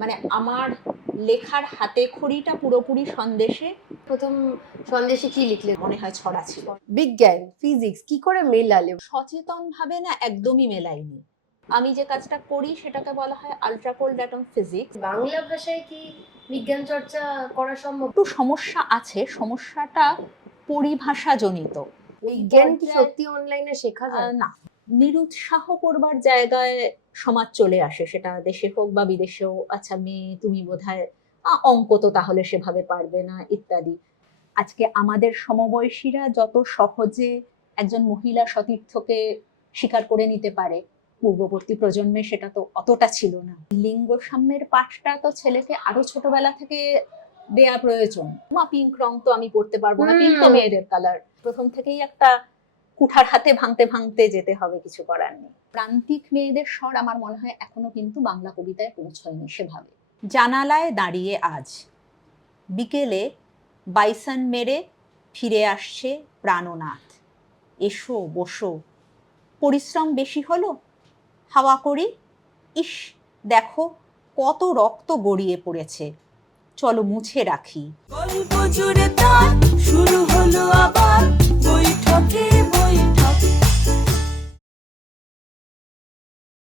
মানে আমার লেখার হাতে খড়িটা পুরোপুরি সন্দেশে। প্রথম সন্দেশে কি লিখলে? মনে হয় ছড়া ছিল। বিজ্ঞান, ফিজিক্স কি করে মেলালে? সচেতন ভাবে না, একদমই মেলাইনি। আমি যে কাজটা করি সেটাকে বলা হয় ultra cold atom physics. Bangla ভাষায় কি বিজ্ঞান চর্চা করা সম্ভব? একটু সমস্যা আছে, সমস্যাটা পরিভাষাজনিত। বিজ্ঞান কি সত্যি অনলাইনে শেখা যায়? না, নিরুৎসাহ করবার জায়গায় সমাজ চলে আসে, সেটা দেশে হোক বা বিদেশেও। আচ্ছা মেয়ে, তুমি বোধহয় অঙ্ক তো তাহলে সেভাবে পারবে না, ইত্যাদি। আজকে আমাদের সমবয়সীরা যত সহজে একজন মহিলা সতীর্থকে স্বীকার করে নিতে পারে, পূর্ববর্তী প্রজন্মে সেটা তো অতটা ছিল না। লিঙ্গ সাম্যের পাঠটা তো ছেলেকে আরো ছোটবেলা থেকে দেয়া প্রয়োজন। পিঙ্ক রং তো আমি পড়তে পারবো না, পিঙ্ক তো মেয়েদের কালার। প্রথম থেকেই একটা কুঠার হাতে ভাঙতে ভাঙতে যেতে হবে, কিছু করার নেই। প্রান্তিক মেয়েদের স্বর আমার মনে হয় এখনো কিন্তু বাংলা কবিতায় পৌঁছয়নি সেভাবে। জানালায় দাঁড়িয়ে আজ বিকেলে বাইসন মেরে ফিরে আসছে প্রাণনাথ। এসো বসো, পরিশ্রম বেশি হলো, হাওয়া করি। ইস, দেখো কত রক্ত গড়িয়ে পড়েছে, চলো মুছে রাখি। গল্প জুড়ে তার